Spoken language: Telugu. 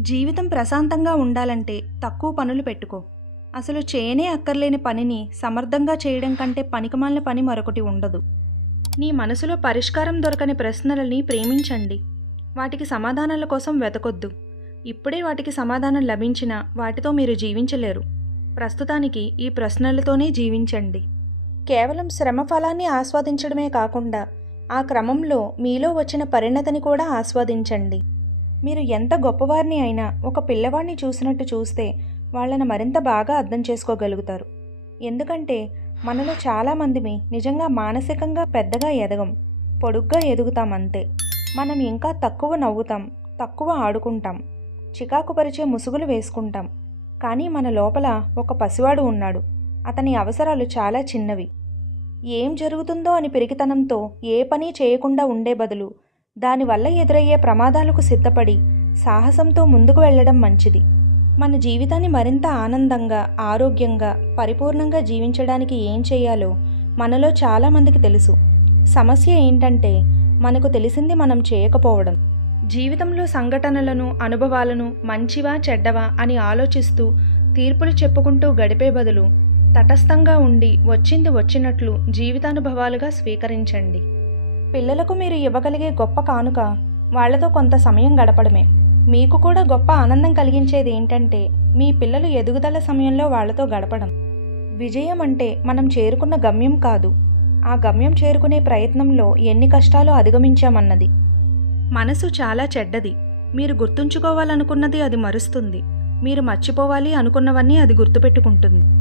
జీవితం ప్రశాంతంగా ఉండాలంటే తక్కువ పనులు పెట్టుకో. అసలు చేయనే అక్కర్లేని పనిని సమర్థంగా చేయడం కంటే పనికిమాలిన పని మరొకటి ఉండదు. నీ మనసులో పరిష్కారం దొరకని ప్రశ్నలని ప్రేమించండి. వాటికి సమాధానాల కోసం వెతకొద్దు. ఇప్పుడే వాటికి సమాధానం లభించినా వాటితో మీరు జీవించలేరు. ప్రస్తుతానికి ఈ ప్రశ్నలతోనే జీవించండి. కేవలం శ్రమ ఫలాన్ని ఆస్వాదించడమే కాకుండా ఆ క్రమంలో మీలో వచ్చిన పరిణతిని కూడా ఆస్వాదించండి. మీరు ఎంత గొప్పవారిని అయినా ఒక పిల్లవాడిని చూసినట్టు చూస్తే వాళ్ళని మరింత బాగా అర్థం చేసుకోగలుగుతారు. ఎందుకంటే మనలో చాలామందిమి నిజంగా మానసికంగా పెద్దగా ఎదగం, పొడుగ్గా ఎదుగుతాం అంతే. మనం ఇంకా తక్కువ నవ్వుతాం, తక్కువ ఆడుకుంటాం, చికాకు పరిచే ముసుగులు వేసుకుంటాం. కానీ మన లోపల ఒక పసివాడు ఉన్నాడు. అతని అవసరాలు చాలా చిన్నవి. ఏం జరుగుతుందో అని పిరికితనంతో ఏ పని చేయకుండా ఉండే బదులు దానివల్ల ఎదురయ్యే ప్రమాదాలకు సిద్ధపడి సాహసంతో ముందుకు వెళ్ళడం మంచిది. మన జీవితాన్ని మరింత ఆనందంగా, ఆరోగ్యంగా, పరిపూర్ణంగా జీవించడానికి ఏం చేయాలో మనలో చాలామందికి తెలుసు. సమస్య ఏంటంటే మనకు తెలిసింది మనం చేయకపోవడం. జీవితంలో సంఘటనలను, అనుభవాలను మంచివా చెడ్డవా అని ఆలోచిస్తూ తీర్పులు చెప్పుకుంటూ గడిపే బదులు తటస్థంగా ఉండి వచ్చింది వచ్చినట్లు జీవితానుభవాలుగా స్వీకరించండి. పిల్లలకు మీరు ఇవ్వగలిగే గొప్ప కానుక వాళ్లతో కొంత సమయం గడపడమే. మీకు కూడా గొప్ప ఆనందం కలిగించేది ఏంటంటే మీ పిల్లలు ఎదుగుదల సమయంలో వాళ్లతో గడపడం. విజయం అంటే మనం చేరుకున్న గమ్యం కాదు, ఆ గమ్యం చేరుకునే ప్రయత్నంలో ఎన్ని కష్టాలు అధిగమించామన్నది. మనసు చాలా చెడ్డది. మీరు గుర్తుంచుకోవాలనుకున్నది అది మరుస్తుంది, మీరు మర్చిపోవాలి అనుకున్నవన్నీ అది గుర్తుపెట్టుకుంటుంది.